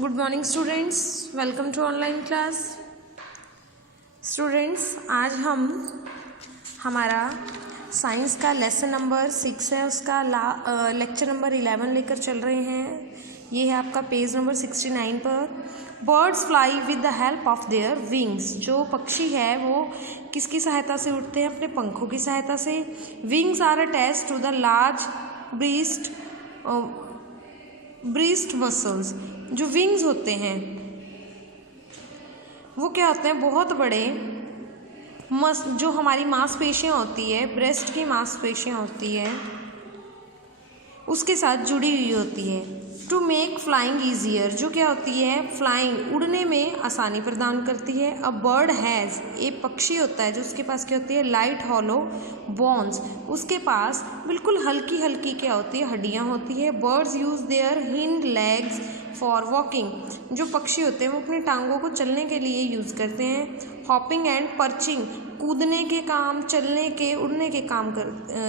Good morning students, welcome to online class. Students, आज हम हमारा साइंस का लेसन नंबर 6 है, उसका लेक्चर नंबर 11 लेकर चल रहे हैं। ये है आपका पेज नंबर 69 पर। Birds fly with the help of their wings. जो पक्षी है वो किसकी सहायता से उड़ते हैं? अपने पंखों की सहायता से। Wings are attached to the large breast muscles. जो विंग्स होते हैं वो क्या होते हैं? बहुत बड़े जो हमारी मांसपेशियां होती है, ब्रेस्ट की मांसपेशियां होती है, उसके साथ जुड़ी हुई होती है। To make flying easier. जो क्या होती है? फ्लाइंग, उड़ने में आसानी प्रदान करती है। अ बर्ड हैज़, एक पक्षी होता है जो उसके पास क्या होती है? Light hollow bones. उसके पास बिल्कुल हल्की हल्की क्या होती है? हड्डियाँ होती है। Buds use their hind legs for walking. जो पक्षी होते हैं वो अपनी टांगों को चलने के लिए यूज़ करते हैं। हॉपिंग एंड पर्चिंग, कूदने के काम, चलने के, उड़ने के काम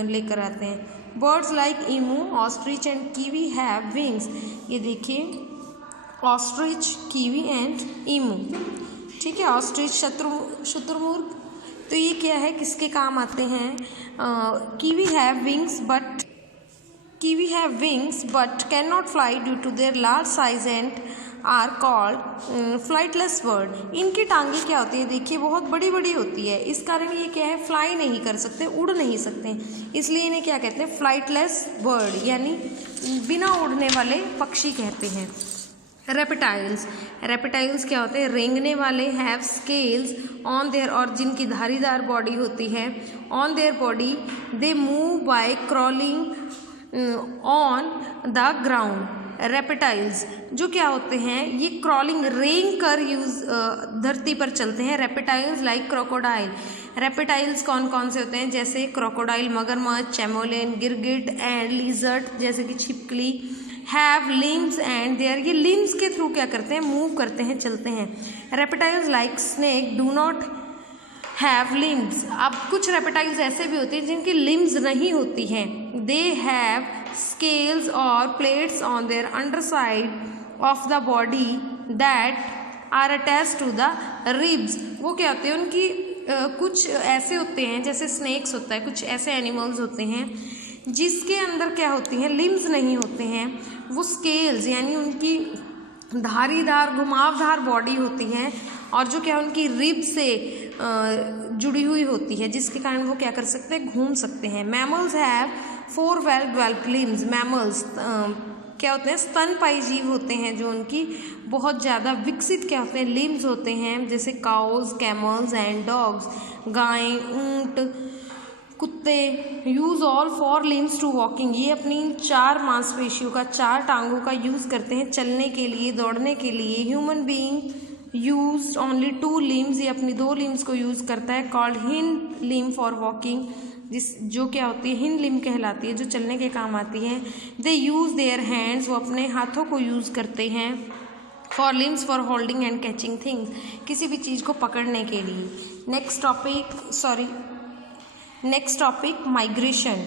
लेकर आते हैं। Birds like emu, ostrich and kiwi have wings. ये देखिए, ऑस्ट्रिच, कीवी एंड ईमू, ठीक है। ऑस्ट्रिच शुतुरमुर्ग, तो ये क्या है, किसके काम आते हैं? Kiwi have wings but can not fly due to their large size and are called flightless bird. इनकी टांगे क्या होती है? देखिए, बहुत बड़ी बड़ी होती है, इस कारण ये क्या है? फ्लाई नहीं कर सकते, उड़ नहीं सकते, इसलिए इन्हें क्या कहते हैं? फ्लाइटलेस बर्ड, यानी बिना उड़ने वाले पक्षी कहते हैं। रेप्टाइल्स क्या होते हैं? रेंगने वाले। हैव स्केल्स ऑन देयर, और जिनकी धारीदार बॉडी होती है, on their body. They move by crawling on the ground. Reptiles जो क्या होते हैं? ये क्रॉलिंग, रेंग कर धरती पर चलते हैं। Reptiles like crocodile. रेप्टाइल्स कौन कौन से होते हैं? जैसे क्रोकोडाइल, मगरमच्छ, चैमोलिन, गिरगिट एंड लिजर्ड, जैसे कि छिपकली। हैव लिम्स एंड देयर, ये लिम्स के थ्रू क्या करते हैं? मूव करते हैं, चलते हैं। Reptiles like snake do not have limbs. अब कुछ रेप्टाइल्स ऐसे भी होते हैं जिनकी लिम्स नहीं होती हैं। They have scales or plates on their underside of the body that are attached to the ribs। वो क्या होते हैं? उनकी कुछ ऐसे होते हैं, जैसे स्नेक्स होता है, कुछ ऐसे एनिमल्स होते हैं जिसके अंदर क्या होती हैं? लिम्स नहीं होते हैं। वो स्केल्स, यानी उनकी धारीदार, घुमावदार बॉडी होती है, और जो क्या उनकी रिब से जुड़ी हुई होती है, जिसके कारण वो क्या कर सकते हैं? घूम सकते हैं। Mammals have 4 well developed limbs. Mammals क्या होते हैं? स्तनपायी जीव होते हैं, जो उनकी बहुत ज़्यादा विकसित क्या होते हैं? लिम्स होते हैं, जैसे काउज, कैमल्स एंड डॉग्स। गायें, ऊंट, कुत्ते। Use all 4 limbs to walking. ये अपनी 4 मांसपेशियों का, 4 टांगों का यूज़ करते हैं चलने के लिए, दौड़ने के लिए। Human being use only 2 limbs. ये अपनी 2 लिम्स को यूज़ करता है, called hind limb for walking, जो क्या होती है? हिंड लिम कहलाती है, जो चलने के काम आती है। दे यूज़ देयर हैंड्स, वो अपने हाथों को यूज़ करते हैं। For limbs for holding and catching things, किसी भी चीज़ को पकड़ने के लिए। Next topic migration.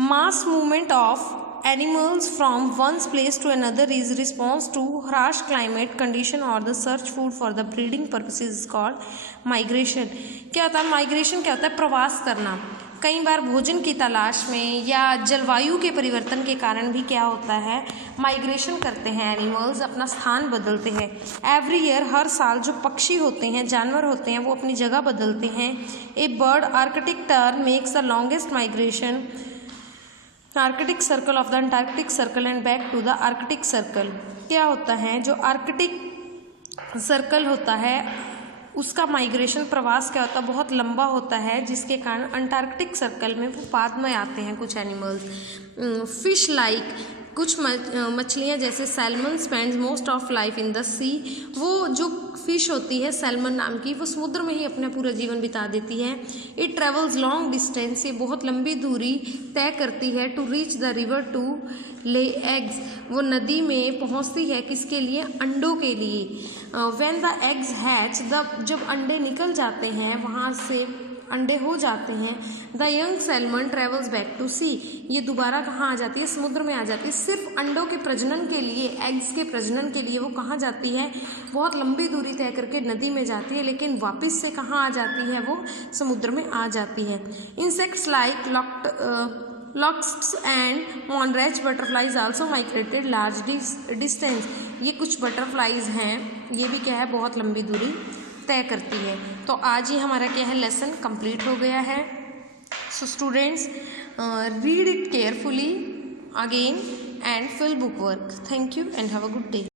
Mass movement of animals from one place to another is response to harsh climate condition or the search food for the breeding purposes is called migration। क्या होता है? Migration क्या होता है? प्रवास करना। कई बार भोजन की तलाश में या जलवायु के परिवर्तन के कारण भी क्या होता है? माइग्रेशन करते हैं एनिमल्स, अपना स्थान बदलते हैं। एवरी ईयर, हर साल, जो पक्षी होते हैं, जानवर होते हैं, वो अपनी जगह बदलते हैं। A bird Arctic tern makes the longest migration Arctic circle of the Antarctic circle and back to the Arctic circle. क्या होता है? जो आर्कटिक सर्कल होता है उसका माइग्रेशन, प्रवास क्या होता है? बहुत लंबा होता है, जिसके कारण अंटार्कटिक सर्कल में वो बाद में आते हैं कुछ एनिमल्स। फिश लाइक, कुछ मछलियाँ जैसे salmon spends most of life in the sea. वो जो फिश होती है सैल्मन नाम की, वो समुद्र में ही अपना पूरा जीवन बिता देती है। इट ट्रेवल्स लॉन्ग डिस्टेंस, ये बहुत लंबी दूरी तय करती है। To reach the river to lay eggs, वो नदी में पहुंचती है किसके लिए? अंडों के लिए। व्हेन द एग्स हैच, जब अंडे निकल जाते हैं वहाँ से अंडे हो जाते हैं, the young salmon travels back to sea, ये दोबारा कहाँ आ जाती है, समुद्र में आ जाती है। सिर्फ अंडों के प्रजनन के लिए, एग्स के प्रजनन के लिए वो कहाँ जाती है, बहुत लंबी दूरी तय करके नदी में जाती है, लेकिन वापस से कहाँ आ जाती है, वो समुद्र में आ जाती है। Insects like locusts and monarch butterflies also migrated large distance, ये कुछ बटरफ्लाइज हैं, ये भी क्या है, बहुत लंबी दूरी तय करती है। तो आज ही हमारा क्या है, लेसन कंप्लीट हो गया है। So students, read it carefully again and fill bookwork. Thank you and have a good day.